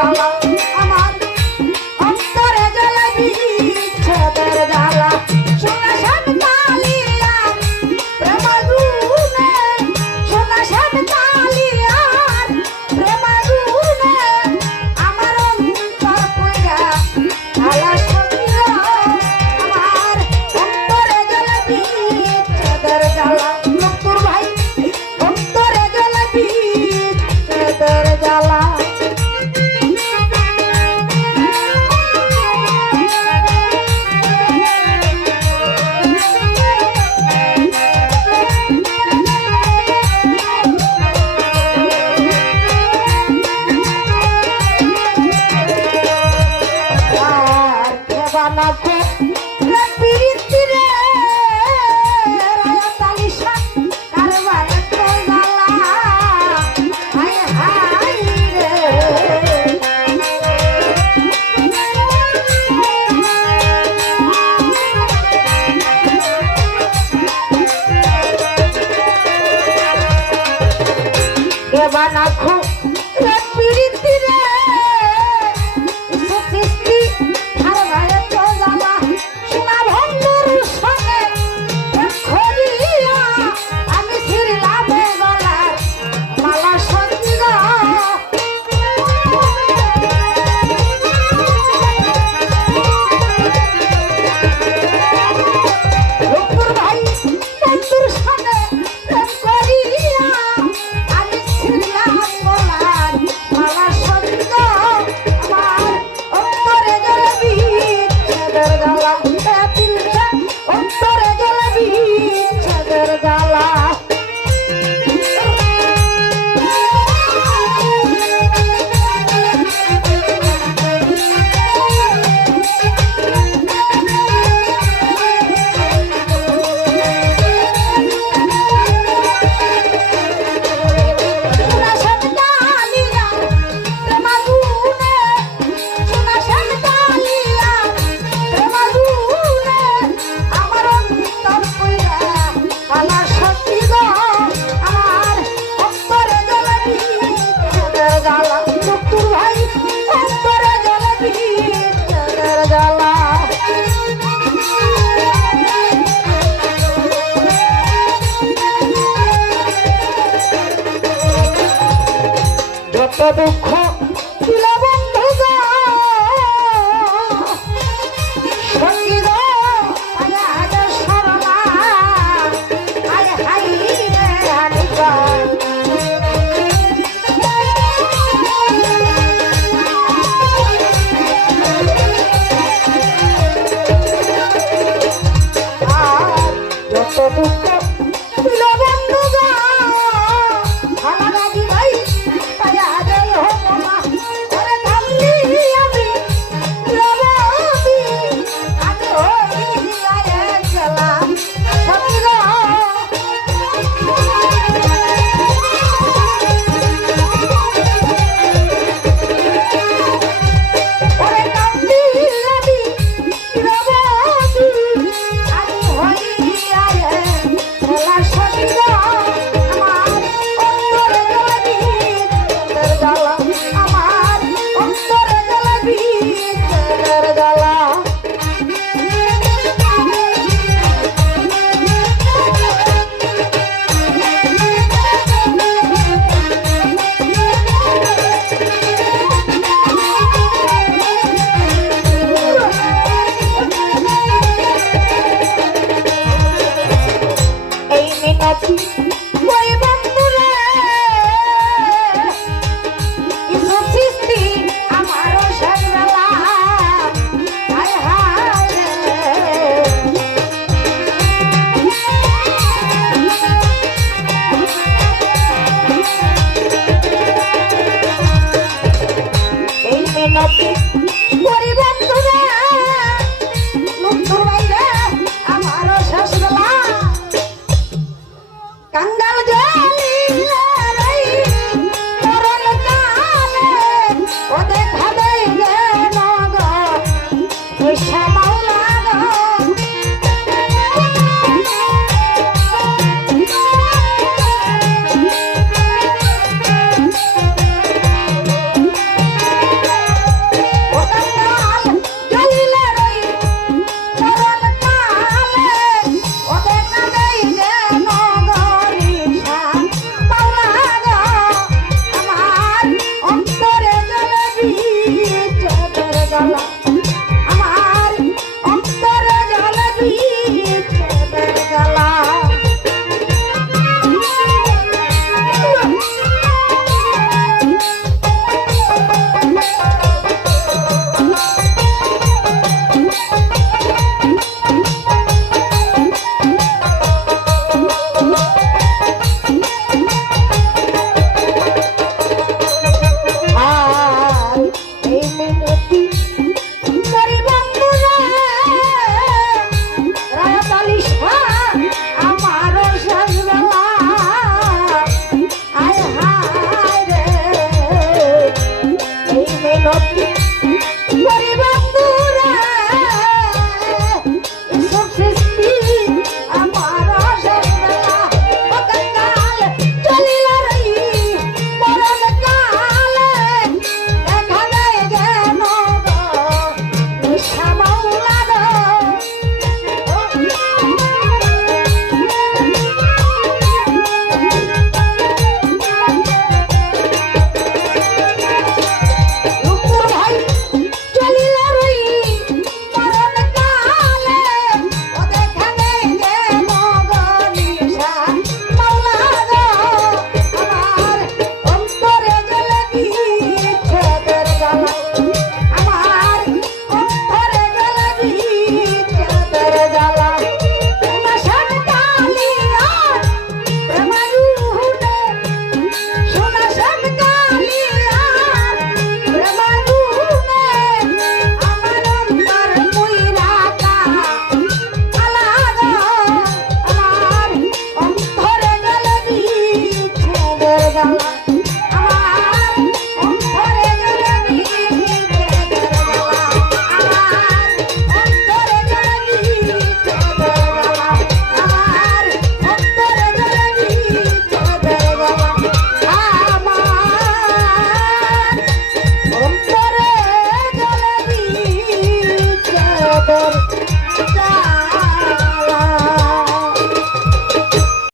জ্বালা যত দুঃখ দিল